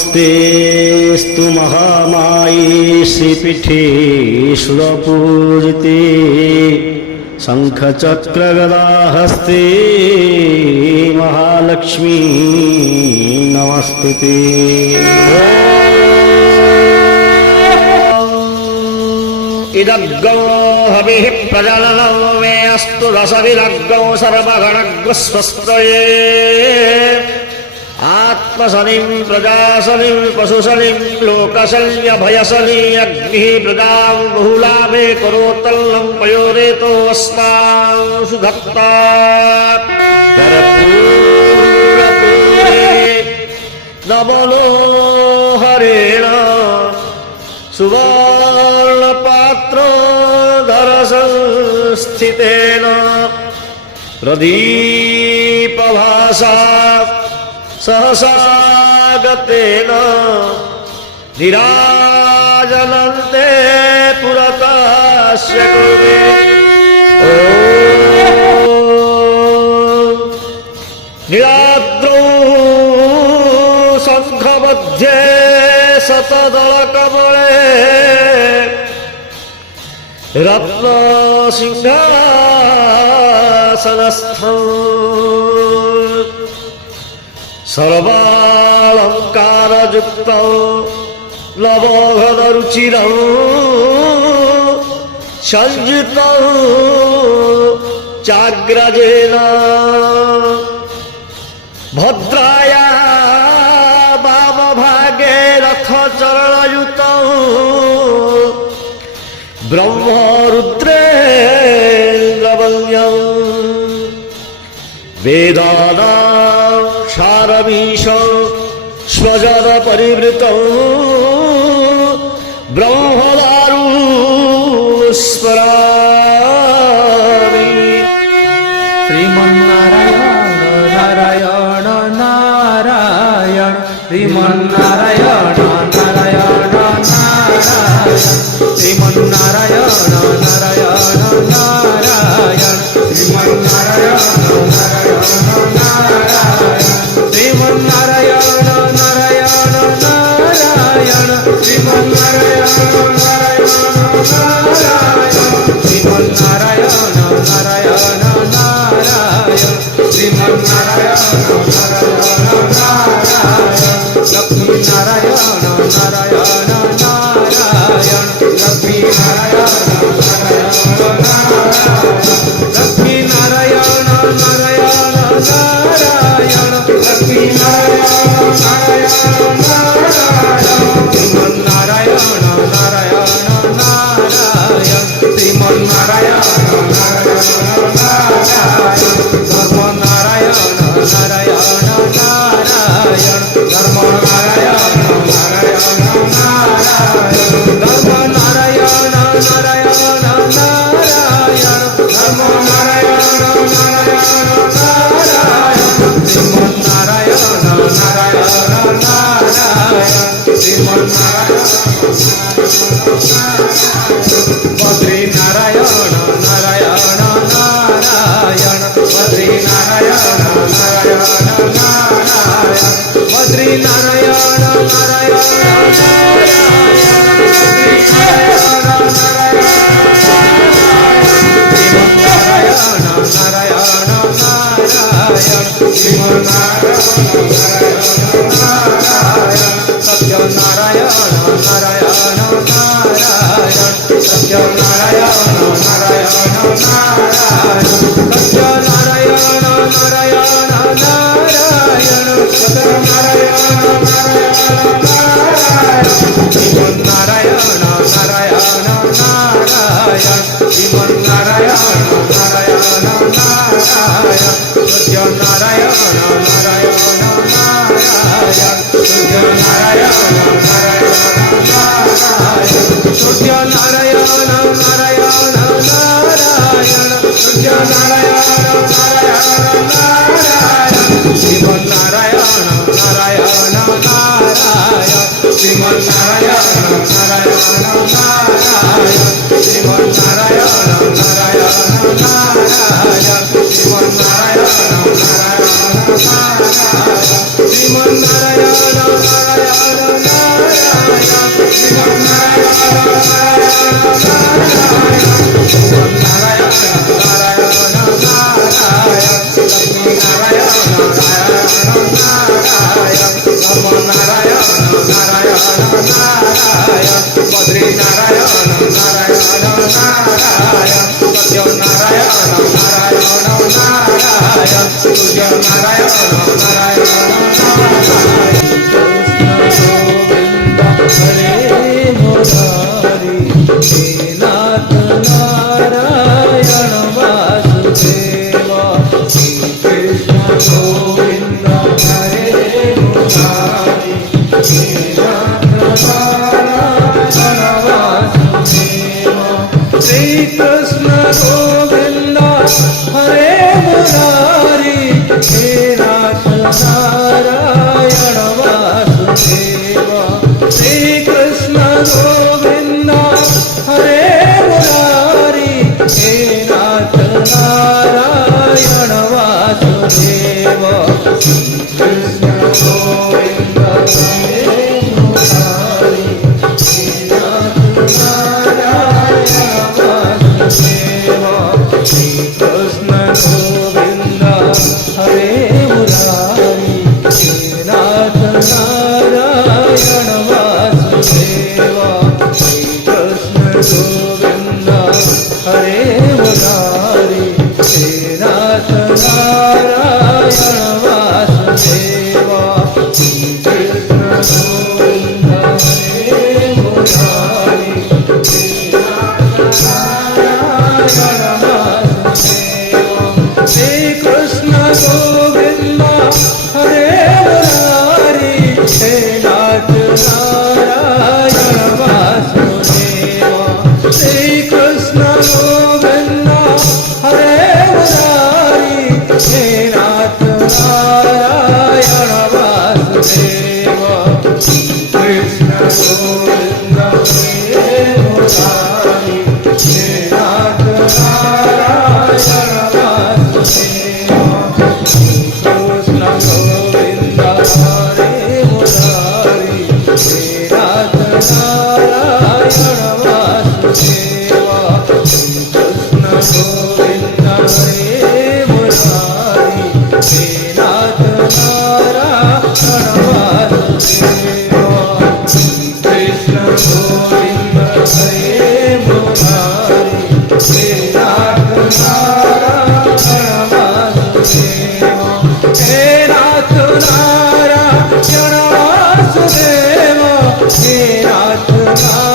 नमस्तेस्तु महामाये श्रीपीठे सुरपूजिते शङ्खचक्रगदाहस्ते महालक्ष्मी नमस्तुते। इदग्गो हविः प्रजननो मे अस्तु रसविदग्गो सर्वगणग्रस्वस्त्रये आत्मशनिं प्रजाशनिं पशुशनिं लोकशल्यभयशनि अग्निः प्रजां बहुलाभे करोत्तल्लं पयोरेतो अस्मान् सुधत्ता कर्पूरपूरे नवलोहरेण सुवर्णपात्रोदरसंस्थितेन प्रदीपभासा सहसागतेन निराजनन्ते पुरतस्य कुर्वे। नीलाद्रौ शङ्खमध्ये शतदलकमले रत्नसिंहासनस्थम् सर्वालङ्कारयुक्तौ लवघनरुचिरौ संयुतौ चाग्रजेन भद्राया वामभागे रथचरणयुतौ ब्रह्मरुद्रेन्द्रवन्द्यौ वेदानां सारमीशौ स्वजन परिवृतौ ब्रह्मदारु स्मरामि। श्रीमन्नारायण नारायण नारायण श्रीमन्नारायण नारायण नारायण श्रीमन्नारायण नारायण नारायण श्रीमन्नारायण नारायण नारायण श्रीमन्नारायण नारायण नारायण श्रीमन्नारायण नारायण नारायण श्रीमन्नारायण नारायण नारायण श्रीमन्नारायण नारायण नारायण लक्ष्मी नारायण नारायण नारायण लक्ष्मी नारायण नारायण नारायण लक्ष्मी नारायण नारायण नारायण लक्ष्मी नारायण नारायण नारायण श्रीमन्नारायण नारायण नारायण श्रीमन्नारायण नारायण नारायण धर्मनारायण नारायण नारायण धर्मनारायण नारायण नारायण धर्मनारायण नारायण नारायण धर्मनारायण नारायण नारायण श्रीमन्नारायण नारायण नारायण श्रीमन्नारायण बद्री नारायण नारायण नारायण बद्री नारायण नारायण नारायण बद्री नारायण नारायण सत्यनारायण नारायण नारायण सत्यनारायण नारायण नारायण सत्यनारायण नारायण नारायण सत्यनारायण नारायण नारायण श्रीमन्नारायण नारायण नारायण श्रीमन्नारायण नारायण नारायण सत्यनारायण नारायण नारायण सत्यनारायण नारायण नारायण सत्यनारायण नारायण नारायण सत्यनारायण नारायण नारायण श्रीमन्नारायण नारायण नारायण श्रीमन्नारायण नारायण नारायण श्रीमन्नारायण नारायण नारायण श्रीमन्नारायण नारायण नारायण श्रीमन्नारायण नारायण तुझ्या नारायण नारायण नारायण हरे मुरारी हे नाथ नारायण वासुदेवा श्री कृष्ण गोविंद हरे मुरारी हे नाथ नारायण वासुदेवा श्री कृष्ण गोविंद हरे मुरारी हे नाथ नारायण वासुदेवा श्री कृष्ण गोविंद हरे मुरारी हे नाथ नारायण वासुदेवा श्री कृष्ण गोविंद हरे मुरारी हे नाथ नारायण वासुदेवा श्री कृष्ण गोविंद हरे मुरारी हे नाथ नारायण वासुदेवा श्री कृष्ण गोविंद हरे मुरारी हे नाथ नारायण वासुदेवा श्री कृष्ण गोविंद हरे मुरारी हे नाथ नारायण वासुदेवा श्री कृष्ण गोविंद हरे मुरारी हे नाथ नारायण वासुदेवा श्री कृष्ण गोविंद हरे मुरारी हे नाथ नारायण वासुदेवा श्री कृष्ण गोविंद हरे मुरारी हे नाथ नारायण वासुदेवा श्री कृष्ण गोविंद हरे मुरारी हे नाथ नारायण वासुदेवा श्री कृष्ण गोविंद हरे मुरारी हे नाथ नारायण वासुदेवा श्री कृष्ण गोविंद हरे मुरारी हे नाथ नारायण वासुदेवा हे नाथ नारायण वासुदेवा हे नाथ नारायण